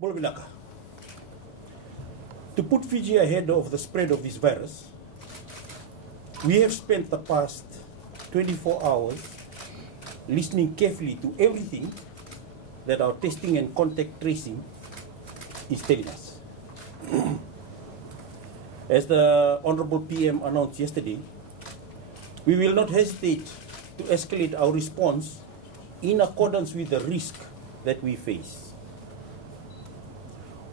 Bolbilaka. To put Fiji ahead of the spread of this virus, we have spent the past 24 hours listening carefully to everything that our testing and contact tracing is telling us. As the Honorable PM announced yesterday, we will not hesitate to escalate our response in accordance with the risk that we face.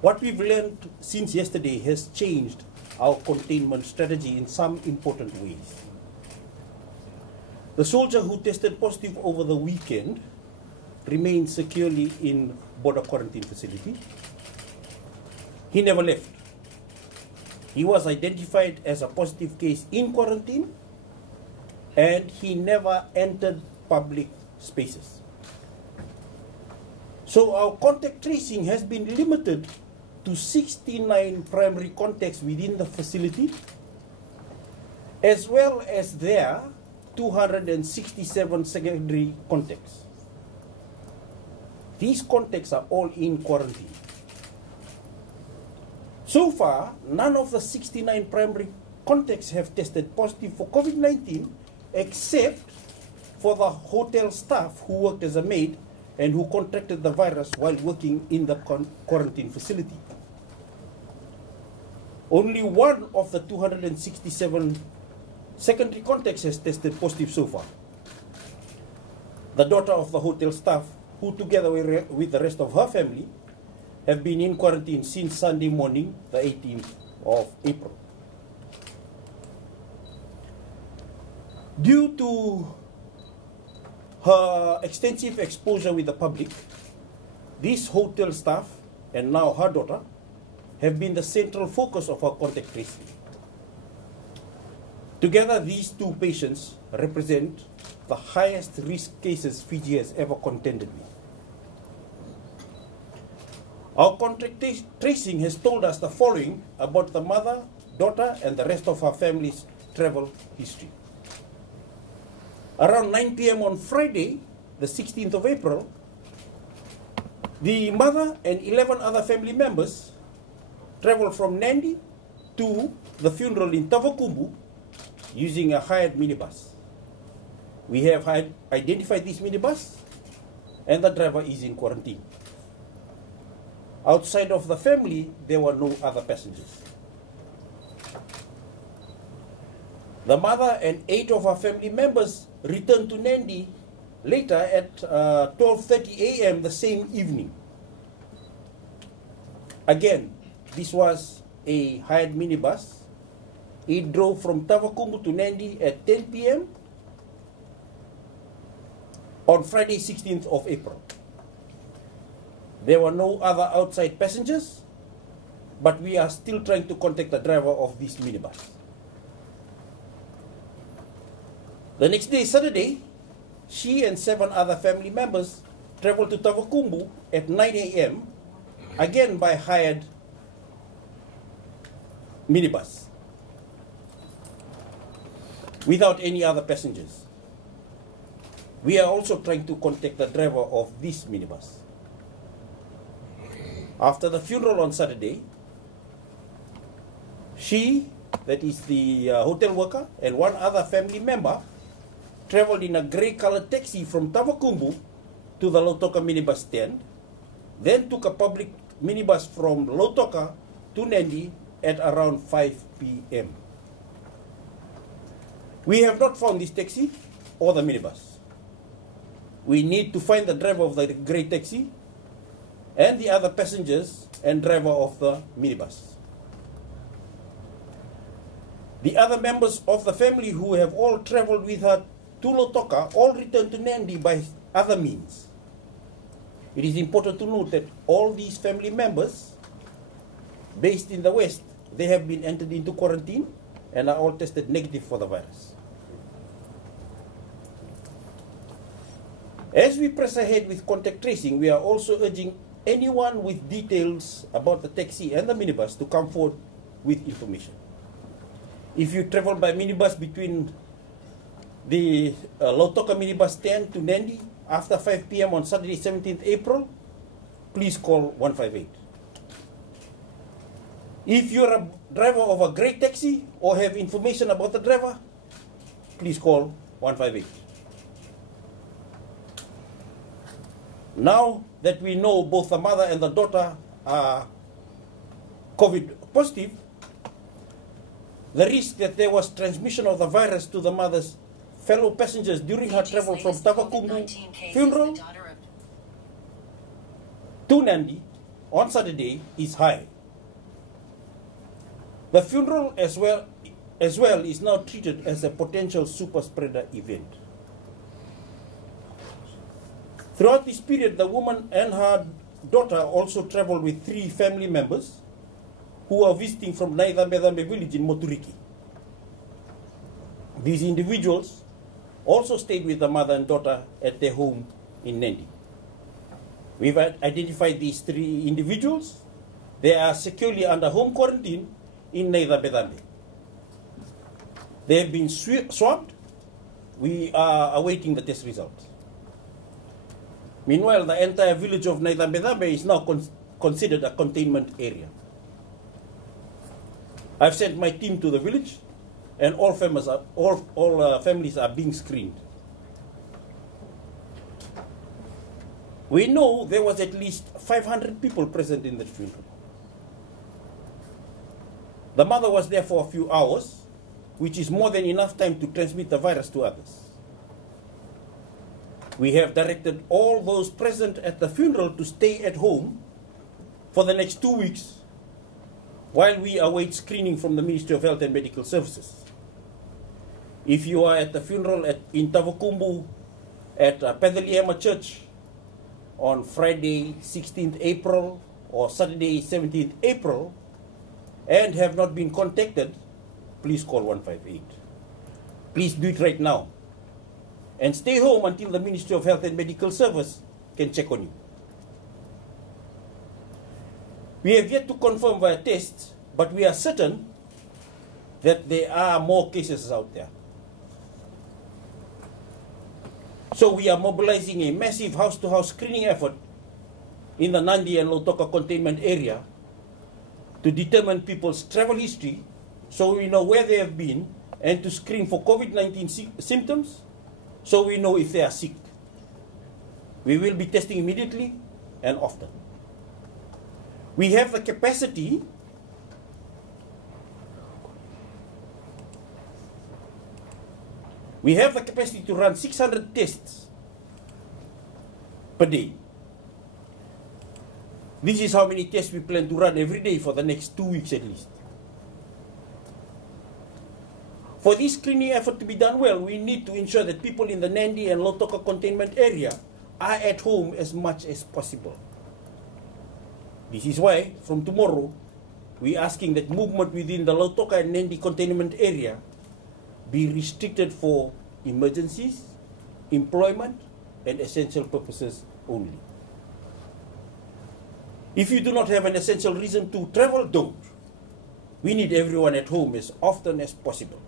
What we've learned since yesterday has changed our containment strategy in some important ways. The soldier who tested positive over the weekend remains securely in border quarantine facility. He never left. He was identified as a positive case in quarantine, and he never entered public spaces. So our contact tracing has been limited to 69 primary contacts within the facility, as well as their 267 secondary contacts. These contacts are all in quarantine. So far, none of the 69 primary contacts have tested positive for COVID-19, except for the hotel staff who worked as a maid and who contracted the virus while working in the quarantine facility. Only one of the 267 secondary contacts has tested positive so far. The daughter of the hotel staff, who together with the rest of her family, have been in quarantine since Sunday morning, the 18th of April. Due to her extensive exposure with the public, this hotel staff, and now her daughter, have been the central focus of our contact tracing. Together, these two patients represent the highest risk cases Fiji has ever contended with. Our contact tracing has told us the following about the mother, daughter, and the rest of our family's travel history. Around 9 p.m. on Friday, the 16th of April, the mother and 11 other family members traveled from Nandi to the funeral in Tavakumbu using a hired minibus. We have identified this minibus, and the driver is in quarantine. Outside of the family, there were no other passengers. The mother and 8 of our family members returned to Nandi later at 12:30 a.m. the same evening. Again, this was a hired minibus. It drove from Tavakumbu to Nandi at 10 p.m. on Friday, 16th of April. There were no other outside passengers, but we are still trying to contact the driver of this minibus. The next day, Saturday, she and 7 other family members traveled to Tavakumbu at 9 a.m., again by hired minibus, without any other passengers. We are also trying to contact the driver of this minibus. After the funeral on Saturday, she, that is the hotel worker, and 1 other family member traveled in a grey-colored taxi from Tavakumbu to the Lautoka minibus stand, then took a public minibus from Lautoka to Nandi at around 5 p.m. We have not found this taxi or the minibus. We need to find the driver of the grey taxi and the other passengers and driver of the minibus. The other members of the family who have all traveled with her to Lautoka all returned to Nandi by other means. It is important to note that all these family members based in the West, they have been entered into quarantine and are all tested negative for the virus. As we press ahead with contact tracing, we are also urging anyone with details about the taxi and the minibus to come forward with information. If you travel by minibus between the Lautoka minibus stand to Nandi after 5 p.m. on Saturday, 17th April, please call 158. If you're a driver of a grey taxi or have information about the driver, please call 158. Now that we know both the mother and the daughter are COVID positive, the risk that there was transmission of the virus to the mother's fellow passengers during her travel from Tavakumbu funeral to Nandi on Saturday is high. The funeral as well is now treated as a potential super spreader event. Throughout this period, the woman and her daughter also traveled with 3 family members who are visiting from Naidambedambe village in Moturiki. These individuals also stayed with the mother and daughter at their home in Nandi. We've identified these 3 individuals. They are securely under home quarantine in Naidambedambe. They have been swabbed. We are awaiting the test results. Meanwhile, the entire village of Naidambedambe is now considered a containment area. I've sent my team to the village, and all families are being screened. We know there was at least 500 people present in the funeral. The mother was there for a few hours, which is more than enough time to transmit the virus to others. We have directed all those present at the funeral to stay at home for the next 2 weeks while we await screening from the Ministry of Health and Medical Services. If you are at the funeral in Tavakumbu at Pedaliema Church on Friday 16th April or Saturday 17th April and have not been contacted, please call 158. Please do it right now. And stay home until the Ministry of Health and Medical Service can check on you. We have yet to confirm via tests, but we are certain that there are more cases out there. So we are mobilizing a massive house-to-house screening effort in the Nandi and Lautoka containment area to determine people's travel history so we know where they have been, and to screen for COVID-19 symptoms so we know if they are sick. We will be testing immediately and often. We have the capacity to run 600 tests per day. This is how many tests we plan to run every day for the next 2 weeks at least. For this screening effort to be done well, we need to ensure that people in the Nandi and Lautoka containment area are at home as much as possible. This is why, from tomorrow, we are asking that movement within the Lautoka and Nandi containment area be restricted for emergencies, employment, and essential purposes only. If you do not have an essential reason to travel, don't. We need everyone at home as often as possible.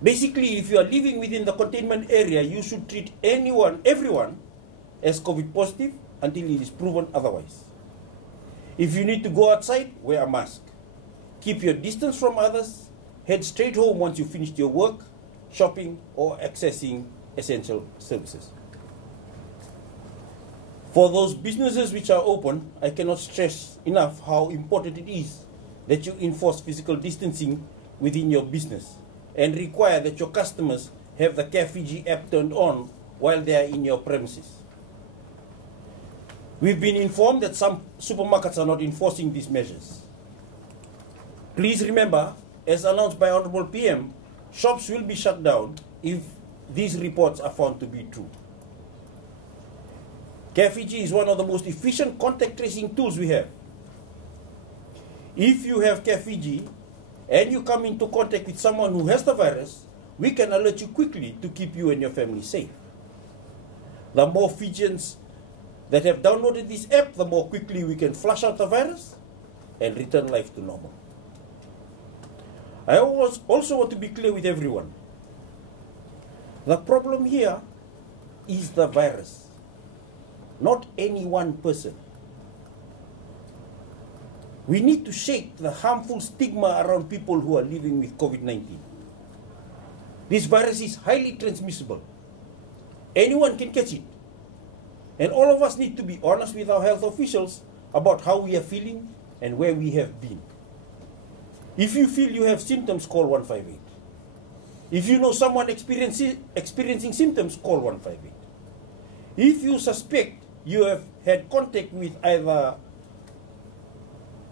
Basically, if you are living within the containment area, you should treat everyone as COVID positive until it is proven otherwise. If you need to go outside, wear a mask. Keep your distance from others. Head straight home once you finished your work, shopping, or accessing essential services. For those businesses which are open, I cannot stress enough how important it is that you enforce physical distancing within your business and require that your customers have the Care Fiji app turned on while they are in your premises. We've been informed that some supermarkets are not enforcing these measures. Please remember, as announced by Honorable PM, shops will be shut down if these reports are found to be true. Care Fiji is one of the most efficient contact tracing tools we have. If you have Care Fiji and you come into contact with someone who has the virus, we can alert you quickly to keep you and your family safe. The more Fijians that have downloaded this app, the more quickly we can flush out the virus and return life to normal. I also want to be clear with everyone. The problem here is the virus, not any one person. We need to shake the harmful stigma around people who are living with COVID-19. This virus is highly transmissible. Anyone can catch it. And all of us need to be honest with our health officials about how we are feeling and where we have been. If you feel you have symptoms, call 158. If you know someone experiencing symptoms, call 158. If you suspect you have had contact with either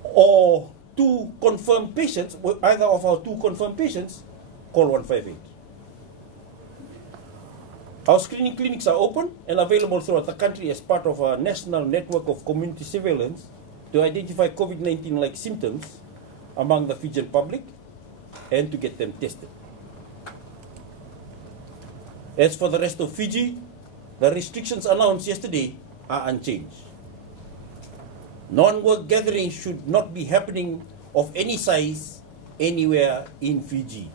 or two confirmed patients, either of our two confirmed patients, call 158. Our screening clinics are open and available throughout the country as part of a national network of community surveillance to identify COVID-19-like symptoms among the Fijian public and to get them tested. As for the rest of Fiji, the restrictions announced yesterday are unchanged. Non-work gatherings should not be happening of any size anywhere in Fiji.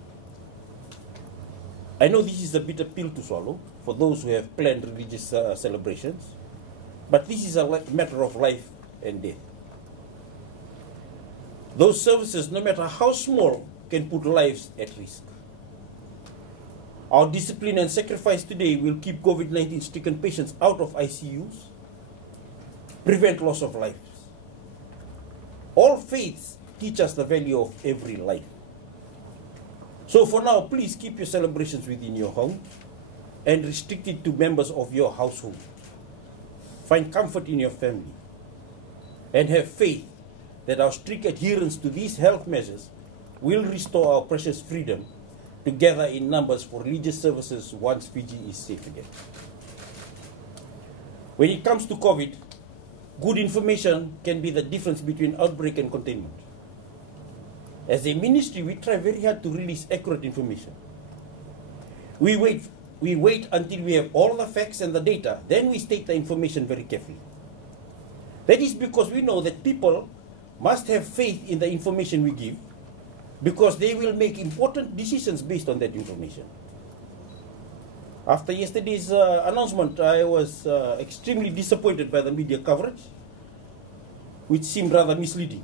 I know this is a bitter pill to swallow for those who have planned religious celebrations, but this is a matter of life and death. Those services, no matter how small, can put lives at risk. Our discipline and sacrifice today will keep COVID-19 stricken patients out of ICUs, prevent loss of lives. All faiths teach us the value of every life. So for now, please keep your celebrations within your home and restrict it to members of your household. Find comfort in your family and have faith that our strict adherence to these health measures will restore our precious freedom to gather in numbers for religious services once Fiji is safe again. When it comes to COVID, good information can be the difference between outbreak and containment. As a ministry, we try very hard to release accurate information. We wait until we have all the facts and the data, then we state the information very carefully. That is because we know that people must have faith in the information we give, because they will make important decisions based on that information. After yesterday's announcement, I was extremely disappointed by the media coverage, which seemed rather misleading.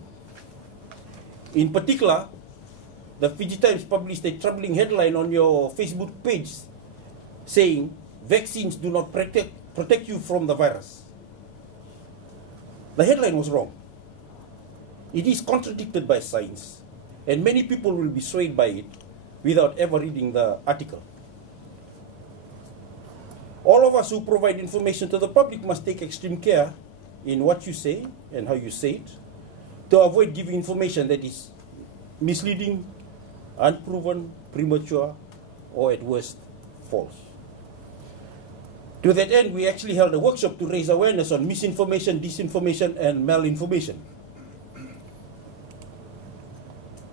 In particular, the Fiji Times published a troubling headline on your Facebook page saying, "Vaccines do not protect you from the virus." The headline was wrong. It is contradicted by science, and many people will be swayed by it without ever reading the article. All of us who provide information to the public must take extreme care in what you say and how you say it, to avoid giving information that is misleading, unproven, premature, or at worst, false. To that end, we actually held a workshop to raise awareness on misinformation, disinformation, and malinformation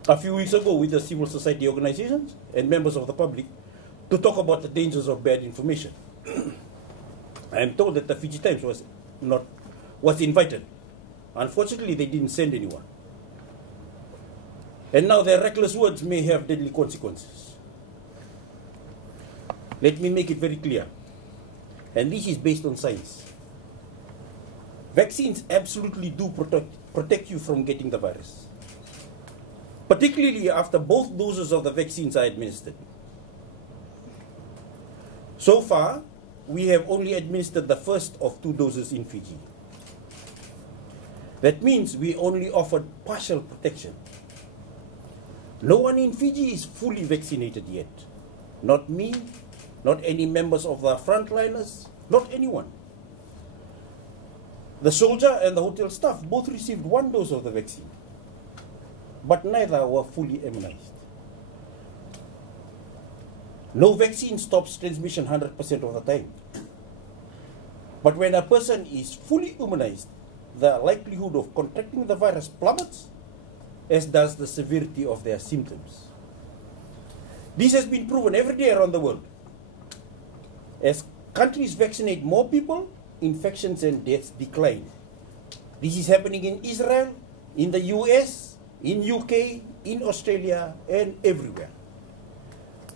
a few weeks ago with the civil society organizations and members of the public to talk about the dangers of bad information. I am told that the Fiji Times was invited. Unfortunately, they didn't send anyone. And now their reckless words may have deadly consequences. Let me make it very clear, and this is based on science. Vaccines absolutely do protect you from getting the virus, particularly after both doses of the vaccines are administered. So far, we have only administered the first of 2 doses in Fiji. That means we only offered partial protection. No one in Fiji is fully vaccinated yet. Not me, not any members of the frontliners, not anyone. The soldier and the hotel staff both received 1 dose of the vaccine, but neither were fully immunized. No vaccine stops transmission 100% of the time. But when a person is fully immunized, the likelihood of contracting the virus plummets, as does the severity of their symptoms. This has been proven every day around the world. As countries vaccinate more people, infections and deaths decline. This is happening in Israel, in the US, in UK, in Australia, and everywhere.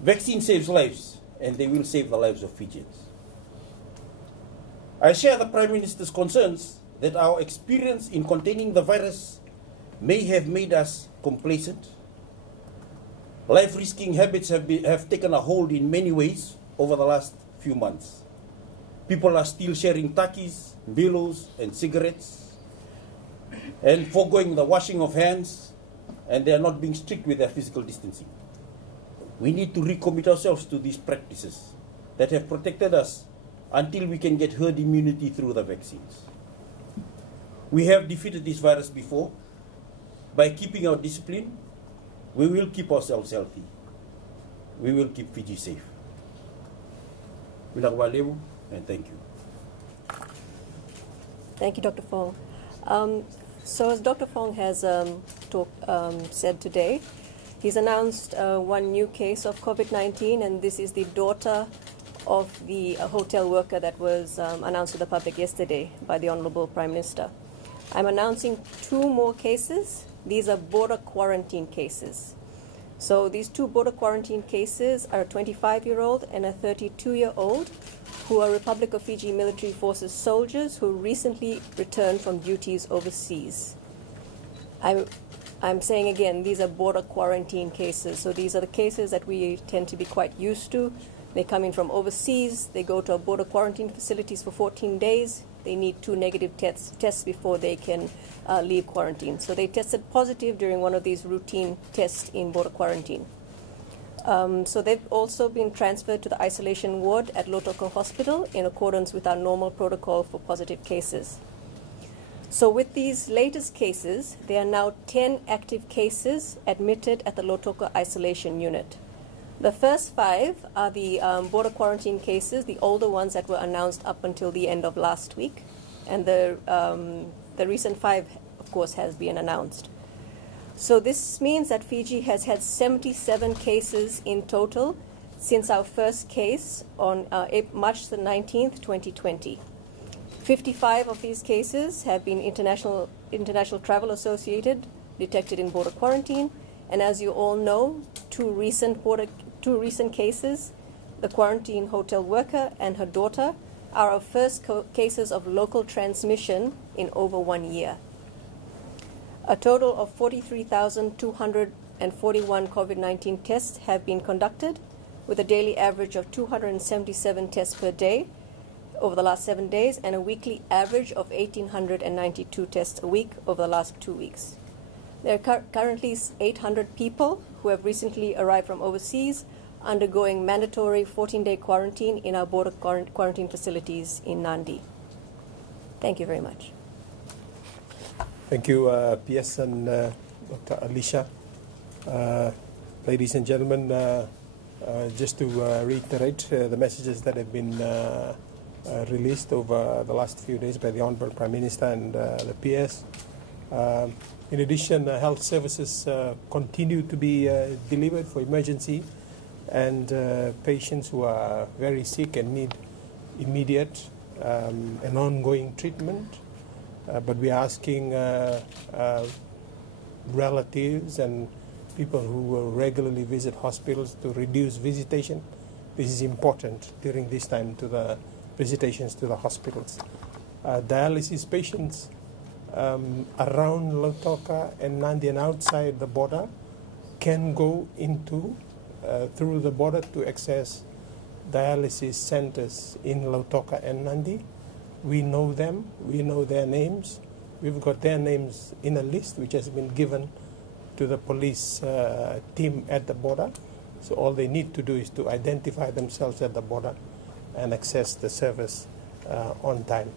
Vaccine saves lives, and they will save the lives of Fijians. I share the Prime Minister's concerns that our experience in containing the virus may have made us complacent. Life-risking habits have taken a hold in many ways over the last few months. People are still sharing takis, billows, and cigarettes, and foregoing the washing of hands, and they are not being strict with their physical distancing. We need to recommit ourselves to these practices that have protected us until we can get herd immunity through the vaccines. We have defeated this virus before. By keeping our discipline, we will keep ourselves healthy. We will keep Fiji safe. And thank you. Thank you, Dr. Fong. So as Dr. Fong has said today, he's announced one new case of COVID-19, and this is the daughter of the hotel worker that was announced to the public yesterday by the Honorable Prime Minister. I'm announcing 2 more cases. These are border quarantine cases. So these 2 border quarantine cases are a 25-year-old and a 32-year-old who are Republic of Fiji Military Forces soldiers who recently returned from duties overseas. I'm saying again, these are border quarantine cases. So these are the cases that we tend to be quite used to. They come in from overseas, they go to our border quarantine facilities for 14 days. They need 2 negative tests before they can leave quarantine. So they tested positive during one of these routine tests in border quarantine. So they've also been transferred to the isolation ward at Lautoka Hospital in accordance with our normal protocol for positive cases. So with these latest cases, there are now 10 active cases admitted at the Lautoka isolation unit. The first 5 are the border quarantine cases, the older ones that were announced up until the end of last week. And the recent 5, of course, has been announced. So this means that Fiji has had 77 cases in total since our first case on March the 19th, 2020. 55 of these cases have been international travel associated, detected in border quarantine. And as you all know, two recent cases, the quarantine hotel worker and her daughter, are our first cases of local transmission in over 1 year. A total of 43,241 COVID-19 tests have been conducted, with a daily average of 277 tests per day over the last 7 days, and a weekly average of 1,892 tests a week over the last 2 weeks. There are currently 800 people who have recently arrived from overseas undergoing mandatory 14-day quarantine in our border quarantine facilities in Nandi. Thank you very much. Thank you, PS and Dr. Alicia. Ladies and gentlemen, just to reiterate the messages that have been released over the last few days by the Honourable Prime Minister and the PS. In addition, health services continue to be delivered for emergency and patients who are very sick and need immediate and ongoing treatment. But we are asking relatives and people who will regularly visit hospitals to reduce visitation. This is important during this time to the visitations to the hospitals. Dialysis patients around Lautoka and Nandi and outside the border can go into through the border to access dialysis centers in Lautoka and Nandi. We know them, we know their names. We've got their names in a list which has been given to the police team at the border. So all they need to do is to identify themselves at the border and access the service on time.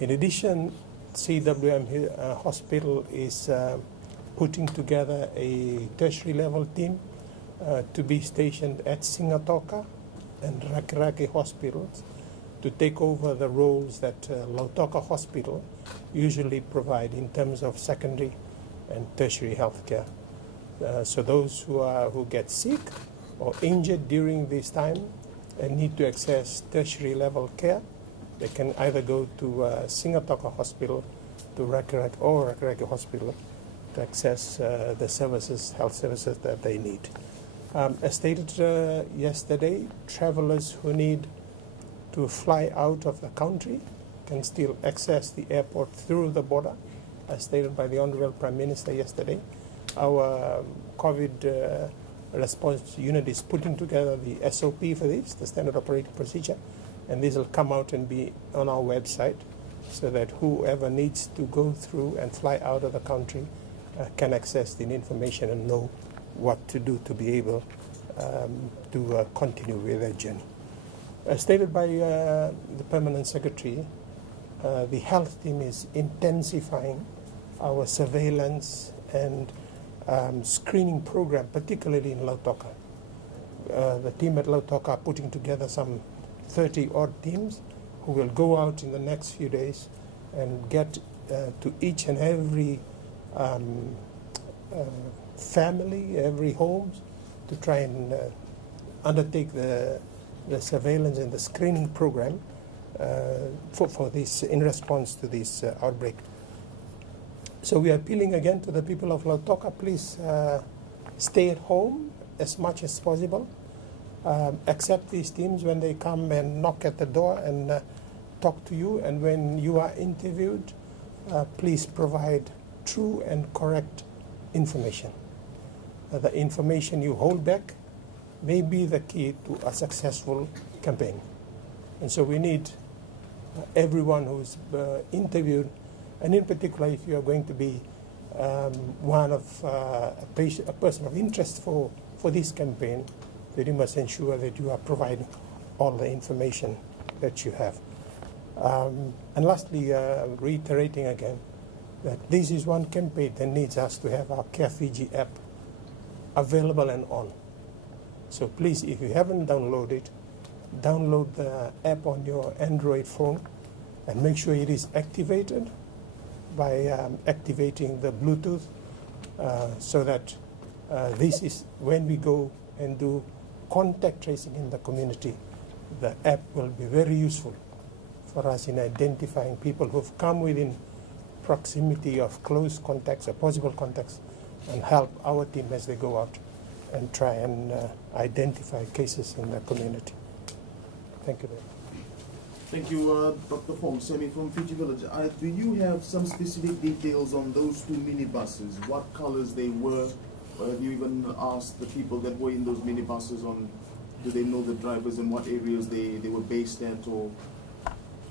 In addition, CWM Hospital is putting together a tertiary level team to be stationed at Singatoka and Rakiraki hospitals to take over the roles that Lautoka Hospital usually provide in terms of secondary and tertiary health care. So those who get sick or injured during this time and need to access tertiary level care, they can either go to Singatoka Hospital, to Rakiraki Hospital to access the services, health services that they need. As stated yesterday, travelers who need to fly out of the country can still access the airport through the border as stated by the Honorable Prime Minister yesterday. Our COVID response unit is putting together the SOP for this, the Standard Operating Procedure, and this will come out and be on our website so that whoever needs to go through and fly out of the country can access the information and know what to do to be able to continue with their journey. As stated by the Permanent Secretary, the health team is intensifying our surveillance and screening program, particularly in Lautoka. The team at Lautoka are putting together some 30-odd teams who will go out in the next few days and get to each and every family, every home, to try and undertake the surveillance and the screening program for this, in response to this outbreak. So we are appealing again to the people of Lautoka, please stay at home as much as possible. Accept these teams when they come and knock at the door and talk to you. And when you are interviewed, please provide true and correct information. The information you hold back may be the key to a successful campaign. And so we need everyone who's interviewed, and in particular, if you are going to be one of a person of interest for this campaign, that you must ensure that you are providing all the information that you have. And lastly, reiterating again that this is one campaign that needs us to have our Care Fiji app available and on. So please, if you haven't downloaded, download the app on your Android phone and make sure it is activated by activating the Bluetooth so that this is when we go and do contact tracing in the community. The app will be very useful for us in identifying people who've come within proximity of close contacts or possible contacts, and help our team as they go out and try and identify cases in the community. Thank you very much. Thank you, Dr. Fong. Semi from Fiji Village. Do you have some specific details on those two minibuses? What colors they were? Have you even asked the people that were in those minibuses on, do they know the drivers and what areas they were based at, or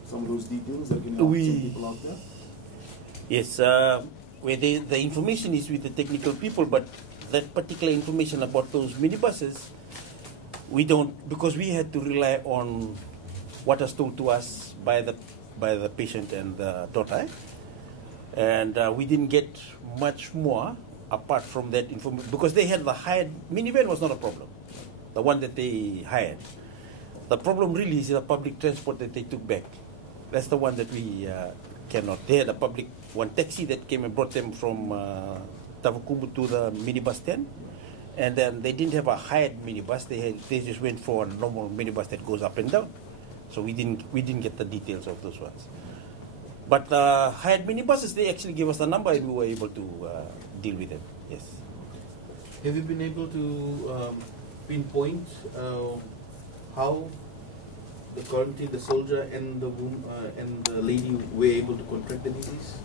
some of those details that can help some people out there? Yes, where the information is with the technical people, but that particular information about those minibuses, we don't, because we had to rely on what was told to us by the patient and the daughter, and we didn't get much more apart from that information, because they had the hired minivan was not a problem, the one that they hired. The problem really is the public transport that they took back. That's the one that we cannot. They had a public one taxi that came and brought them from Tavakumu to the minibus stand, and then they didn't have a hired minibus. They just went for a normal minibus that goes up and down. So we didn't get the details of those ones. But the hired minibuses, they actually gave us the number and we were able to deal with them. Yes. Have you been able to pinpoint how the quarantine, the soldier and the lady were able to contract the disease?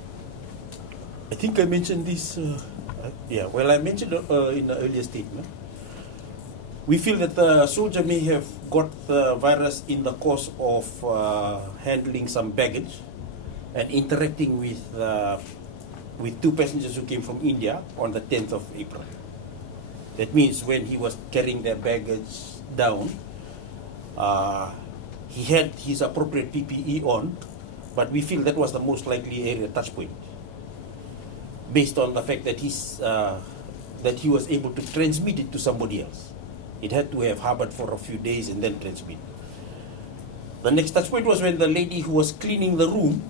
I think I mentioned this. Yeah, well, I mentioned in the earlier statement. We feel that the soldier may have got the virus in the course of handling some baggage and interacting with two passengers who came from India on the 10th of April. That means when he was carrying their baggage down, he had his appropriate PPE on, but we feel that was the most likely area touch point, based on the fact that that he was able to transmit it to somebody else. It had to have harbored for a few days and then transmit. The next touch point was when the lady who was cleaning the room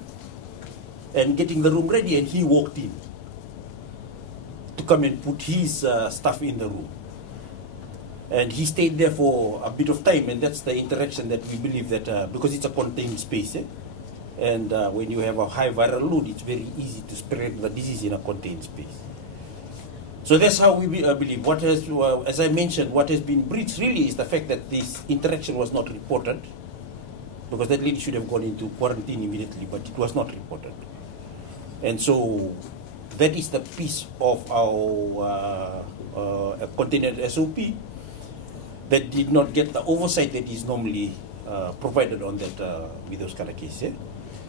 and getting the room ready, and he walked in to come and put his stuff in the room. And he stayed there for a bit of time, and that's the interaction that we believe that, because it's a contained space, and when you have a high viral load, it's very easy to spread the disease in a contained space. So that's how we believe. What has, as I mentioned, what has been breached really is the fact that this interaction was not reported, because that lady should have gone into quarantine immediately, but it was not reported. And so that is the piece of our container SOP that did not get the oversight that is normally provided on that with those kind of cases. Yeah?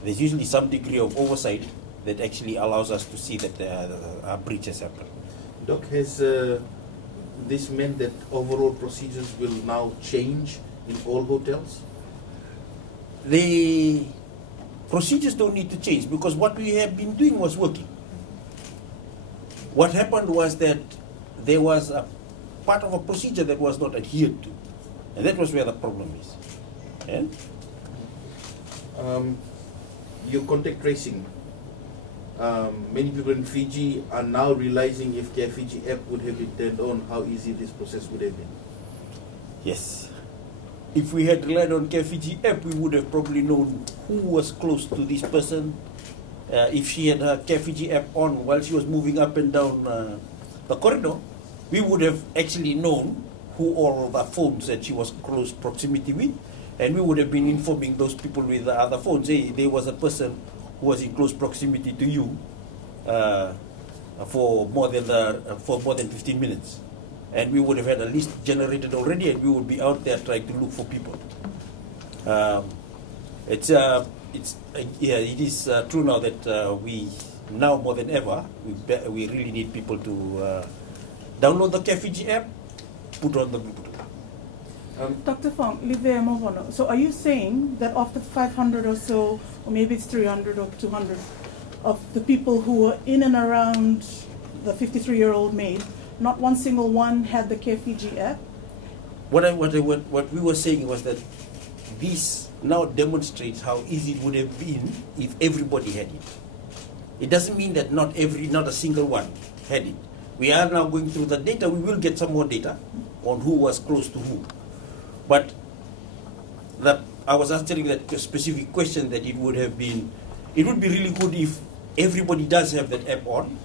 There's usually some degree of oversight that actually allows us to see that breaches happen. Doc, has this meant that overall procedures will now change in all hotels? The procedures don't need to change because what we have been doing was working. What happened was that there was a part of a procedure that was not adhered to, and that was where the problem is. Yeah? Your contact tracing. Many people in Fiji are now realizing if Care Fiji app would have been turned on, how easy this process would have been. Yes. If we had relied on Care Fiji app, we would have probably known who was close to this person. If she had her Care Fiji app on while she was moving up and down the corridor, we would have actually known who all the phones that she was close proximity with, and we would have been informing those people with the other phones, hey, there was a person who was in close proximity to you for more than 15 minutes. And we would have had a list generated already, and we would be out there trying to look for people. It is true now that we now more than ever we really need people to download the Care Fiji app, put on the Blue protocol. Dr. Fong, so are you saying that of the 500 or so, or maybe it's 300 or 200, of the people who were in and around the 53-year-old maid, not one single one had the Care Fiji app? What we were saying was that this now demonstrates how easy it would have been if everybody had it. It doesn't mean that not a single one had it. We are now going through the data. We will get some more data on who was close to who. But I was answering that specific question that it would be really good if everybody does have that app on.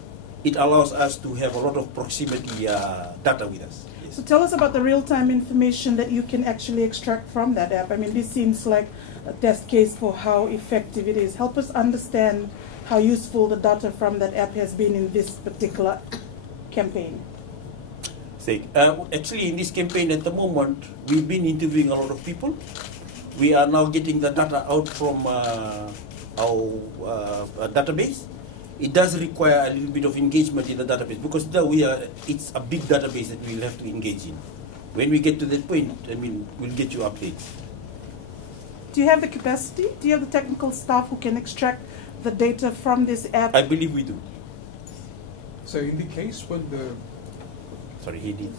It allows us to have a lot of proximity data with us. Yes. So tell us about the real-time information that you can actually extract from that app. I mean, this seems like a test case for how effective it is. Help us understand how useful the data from that app has been in this particular campaign. Actually, in this campaign at the moment, we've been interviewing a lot of people. We are now getting the data out from our database. It does require a little bit of engagement in the database because it's a big database that we'll have to engage in. When we get to that point, we'll get you updates. Do you have the capacity? Do you have the technical staff who can extract the data from this app? I believe we do. So in the case when the... Sorry, he did.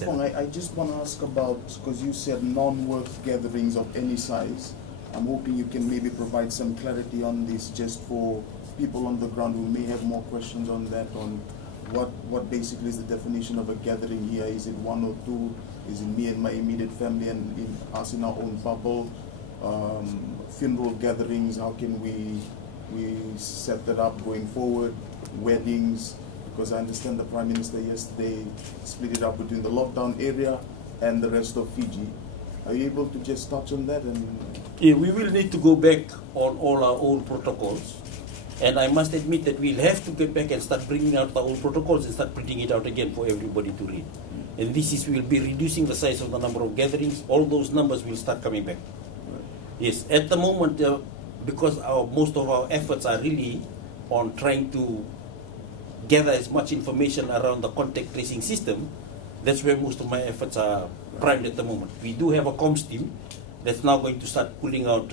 Fong, I just want to ask about, because you said non-work gatherings of any size. I'm hoping you can maybe provide some clarity on this just for people on the ground who may have more questions on that, on what basically is the definition of a gathering here. Is it one or two? Is it me and my immediate family and us in our own bubble? Funeral gatherings, how can we set that up going forward? Weddings, because I understand the Prime Minister yesterday split it up between the lockdown area and the rest of Fiji. Are you able to just touch on that? Yeah, we will need to go back on all our old protocols. And I must admit that we'll have to get back and start bringing out the old protocols and start printing it out again for everybody to read. And we'll be reducing the size of the number of gatherings. All those numbers will start coming back. Yes, at the moment, because most of our efforts are really on trying to gather as much information around the contact tracing system, that's where most of my efforts are primed at the moment. We do have a comms team that's now going to start pulling out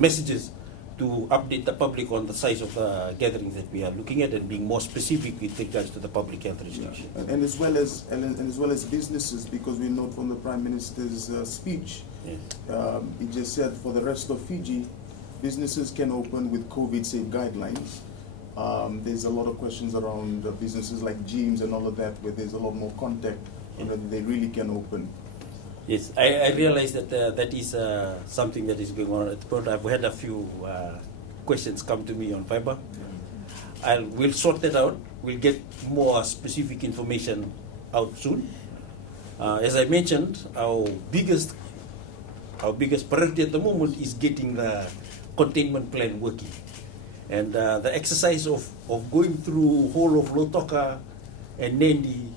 messages to update the public on the size of the gatherings that we are looking at and being more specific with regards to the public health restrictions. Yeah. And as well as businesses, because we know from the Prime Minister's speech, he just said for the rest of Fiji, businesses can open with COVID-safe guidelines. There's a lot of questions around businesses like gyms and all of that, where there's a lot more contact, and whether they really can open. Yes, I realize that that is something that is going on at the moment. I've had a few questions come to me on Viber. We'll sort that out. We'll get more specific information out soon. As I mentioned, our biggest priority at the moment is getting the containment plan working. And the exercise of going through whole of Lotoka and Nendi,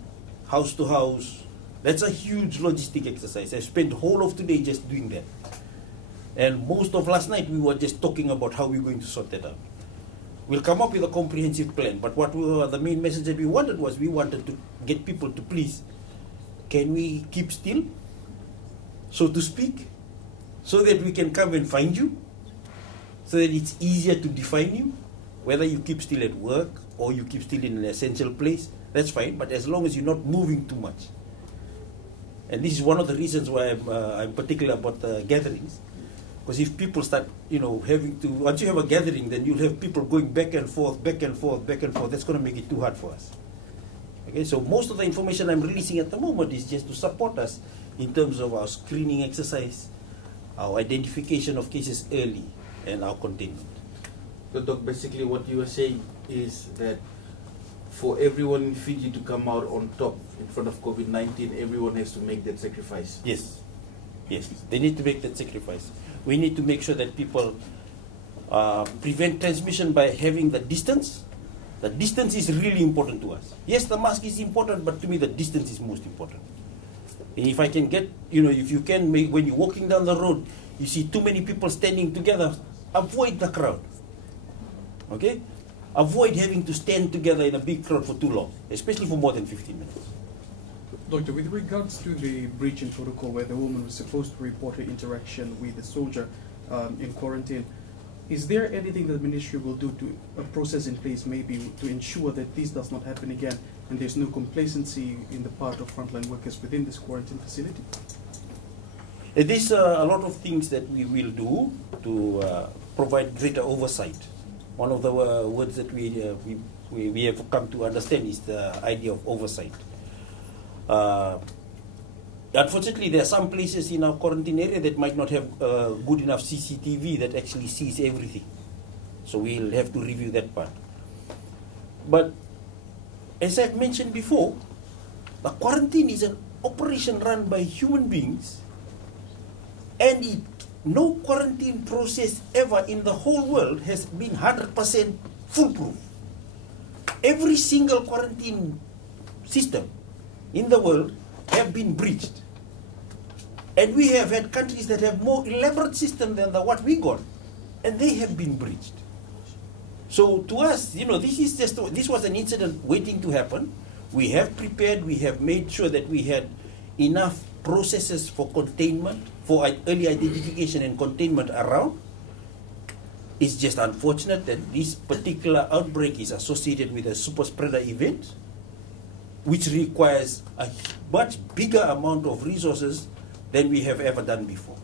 house to house, that's a huge logistic exercise. I spent the whole of today just doing that. And most of last night we were just talking about how we're going to sort that out. We'll come up with a comprehensive plan, but the main message that we wanted was we wanted to get people to please, can we keep still, so to speak, so that we can come and find you, so that it's easier to define you, whether you keep still at work or you keep still in an essential place, that's fine, but as long as you're not moving too much. And this is one of the reasons why I'm particular about the gatherings. Because if people start, having to, once you have a gathering, then you'll have people going back and forth, back and forth, back and forth. That's going to make it too hard for us. Okay, so most of the information I'm releasing at the moment is just to support us in terms of our screening exercise, our identification of cases early, and our containment. So, Doc, basically what you are saying is that for everyone in Fiji to come out on top in front of COVID-19, everyone has to make that sacrifice. Yes. Yes, they need to make that sacrifice. We need to make sure that people prevent transmission by having the distance. The distance is really important to us. Yes, the mask is important, but to me the distance is most important. And if I can get, if you can make, when you're walking down the road, you see too many people standing together, avoid the crowd. Okay? Avoid having to stand together in a big crowd for too long, especially for more than 15 minutes. Doctor, with regards to the breach in protocol where the woman was supposed to report her interaction with the soldier in quarantine, is there anything that the ministry will do to a process in place maybe to ensure that this does not happen again and there's no complacency in the part of frontline workers within this quarantine facility? There's a lot of things that we will do to provide greater oversight. One of the words that we have come to understand is the idea of oversight. Unfortunately, there are some places in our quarantine area that might not have good enough CCTV that actually sees everything. So we'll have to review that part. But as I've mentioned before, the quarantine is an operation run by human beings, and no quarantine process ever in the whole world has been 100% foolproof. Every single quarantine system in the world have been breached. And we have had countries that have more elaborate system than what we got, and they have been breached. So to us, this was an incident waiting to happen. We have prepared, we have made sure that we had enough processes for containment, for early identification and containment around. It's just unfortunate that this particular outbreak is associated with a super spreader event, which requires a much bigger amount of resources than we have ever done before.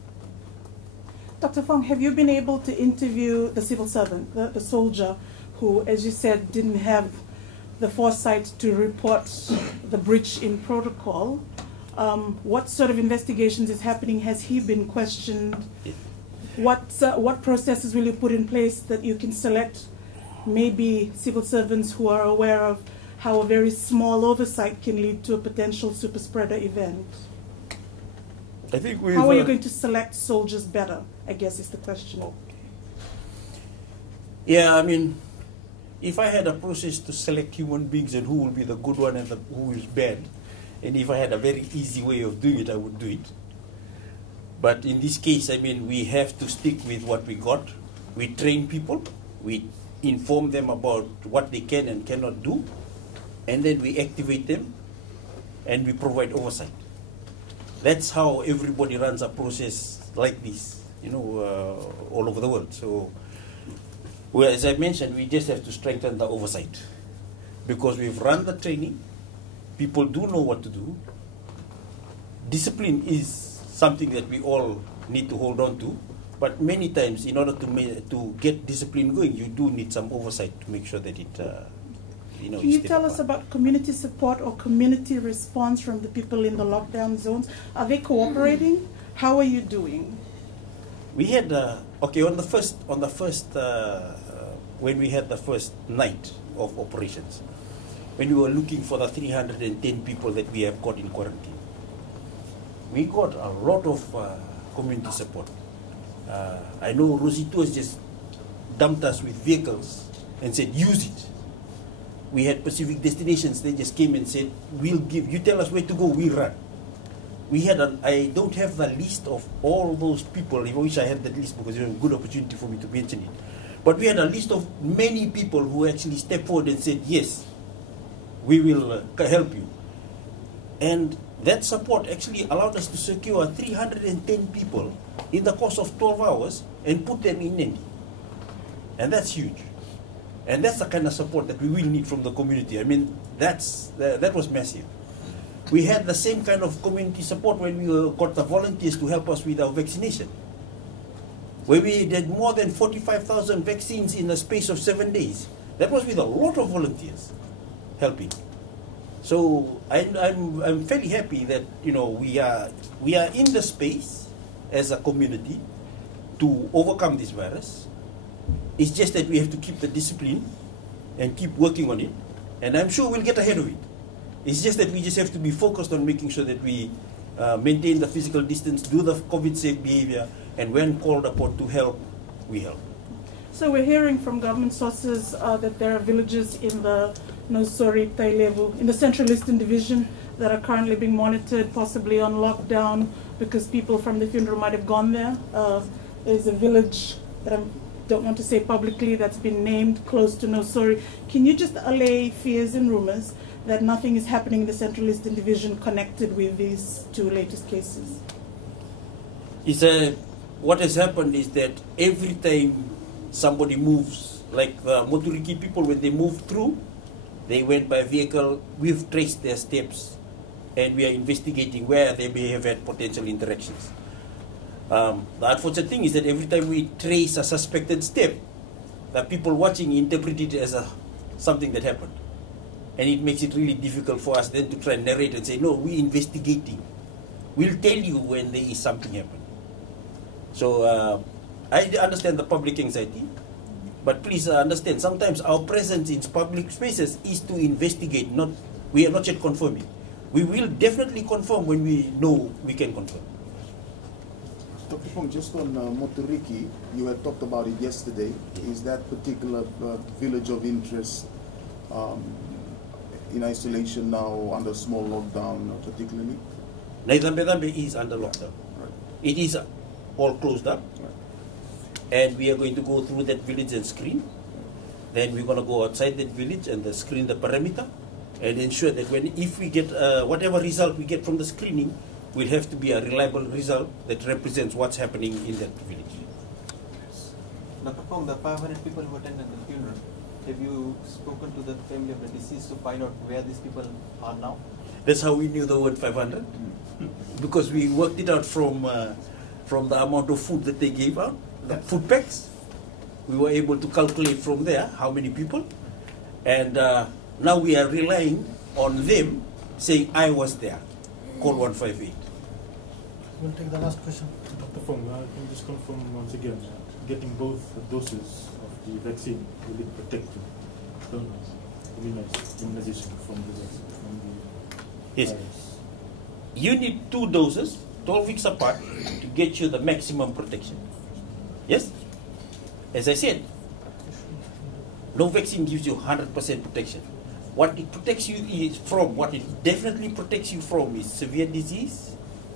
Dr. Fong, have you been able to interview the civil servant, the soldier, who, as you said, didn't have the foresight to report the breach in protocol? What sort of investigations is happening? Has he been questioned? Yeah. What processes will you put in place that you can select maybe civil servants who are aware of how a very small oversight can lead to a potential super spreader event? I think how are you going to select soldiers better, I guess is the question. Yeah, I mean, if I had a process to select human beings and who will be the good one and who is bad, and if I had a very easy way of doing it, I would do it. But in this case, I mean, we have to stick with what we got. We train people, we inform them about what they can and cannot do, and then we activate them, and we provide oversight. That's how everybody runs a process like this, all over the world. So, well, as I mentioned, we just have to strengthen the oversight. Because we've run the training, people do know what to do. Discipline is something that we all need to hold on to, but many times, in order to get discipline going, you do need some oversight to make sure that it Can you tell us about community support or community response from the people in the lockdown zones? Are they cooperating? How are you doing? We had on the first when we had the first night of operations, when we were looking for the 310 people that we have got in quarantine, we got a lot of community support. I know Rosito has just dumped us with vehicles and said, use it. We had specific destinations. They just came and said, we'll give, you tell us where to go, we run. We had I don't have the list of all those people. I wish I had that list because it was a good opportunity for me to mention it. But we had a list of many people who actually stepped forward and said, yes, we will help you. And that support actually allowed us to secure 310 people in the course of 12 hours and put them in Nandi. And that's huge. And that's the kind of support that we will need from the community. I mean, that was massive. We had the same kind of community support when we got the volunteers to help us with our vaccination, where we did more than 45,000 vaccines in a space of 7 days. That was with a lot of volunteers helping. So I'm fairly happy that we are in the space as a community to overcome this virus. It's just that we have to keep the discipline and keep working on it, and I'm sure we'll get ahead of it. It's just that we just have to be focused on making sure that we maintain the physical distance, do the COVID-safe behavior, and when called upon to help, we help. So we're hearing from government sources that there are villages in the Nosori, Tailevu, in the Central Eastern Division that are currently being monitored, possibly on lockdown, because people from the funeral might have gone there. There's a village that I don't want to say publicly that's been named close to Nosori. Can you just allay fears and rumors that nothing is happening in the Central Eastern Division connected with these two latest cases? What has happened is that every time somebody moves, like the Moturiki people, when they moved through, they went by vehicle. We've traced their steps, and we are investigating where they may have had potential interactions. The unfortunate thing is that every time we trace a suspected step, the people watching interpret it as something that happened. And it makes it really difficult for us then to try and narrate and say, no, we're investigating. We'll tell you when there is something happening. So I understand the public anxiety, but please understand, sometimes our presence in public spaces is to investigate, we are not yet confirming. We will definitely confirm when we know we can confirm. Dr. Fong, just on Moturiki, you had talked about it yesterday. Is that particular village of interest in isolation now, under small lockdown particularly? Naidambe is under lockdown. Right. It is all closed up. Right. And we are going to go through that village and screen. Then we're going to go outside that village and screen the perimeter and ensure that if we get whatever result we get from the screening, will have to be a reliable result that represents what's happening in that village. Dr. Fong, the 500 people who attended the funeral, have you spoken to the family of the deceased to find out where these people are now? That's how we knew the word 500, because we worked it out from the amount of food that they gave out, the food packs. We were able to calculate from there how many people, and now we are relying on them saying, I was there, call 158. We'll take the last question. Dr. Fong, I can just confirm once again, getting both doses of the vaccine, will it protect you? Immunization from the Yes. virus? You need 2 doses, 12 weeks apart, to get you the maximum protection. Yes? As I said, no vaccine gives you 100% protection. What it protects you from, what it definitely protects you from is severe disease,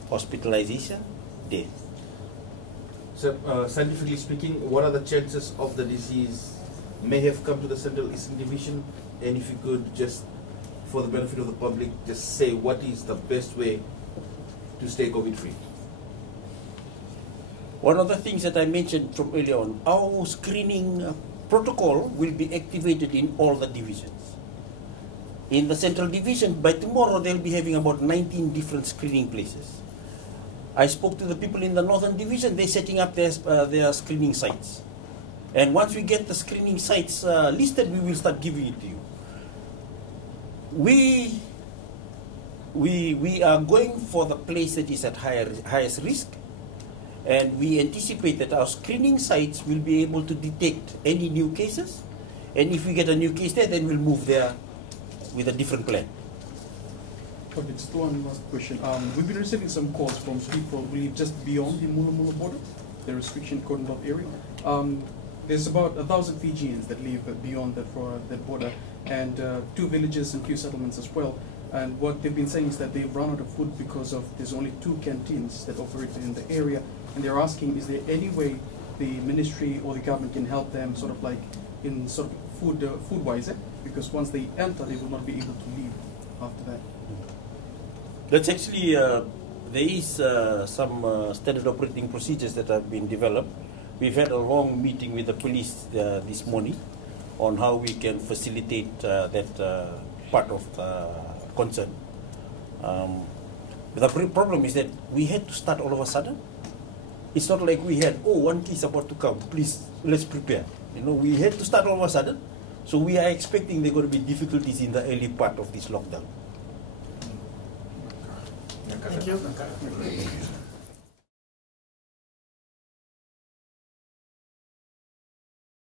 hospitalization, death. So, scientifically speaking, what are the chances of the disease may have come to the Central Eastern Division? And if you could just, for the benefit of the public, just say what is the best way to stay COVID-free? One of the things that I mentioned from earlier on, our screening protocol will be activated in all the divisions. In the Central Division, by tomorrow they'll be having about 19 different screening places. I spoke to the people in the Northern Division, they're setting up their screening sites. And once we get the screening sites listed, we will start giving it to you. We are going for the place that is at highest risk, and we anticipate that our screening sites will be able to detect any new cases, and if we get a new case there, then we'll move there with a different plan. Okay, just one last question. We've been receiving some calls from people who live just beyond the Mulu Mulu border, the restriction cordoned off area. there's about 1,000 Fijians that live beyond the border, and 2 villages and few settlements as well. And what they've been saying is that they've run out of food because of there's only 2 canteens that operate in the area, and they're asking, is there any way the ministry or the government can help them, sort of like in sort of food-wise, because once they enter, they will not be able to leave after that. That's actually, there is some standard operating procedures that have been developed. We've had a long meeting with the police this morning on how we can facilitate that part of concern. But the problem is that we had to start all of a sudden. It's not like we had, oh, one case about to come, please, let's prepare. You know, we had to start all of a sudden. So we are expecting there are going to be difficulties in the early part of this lockdown. Thank you.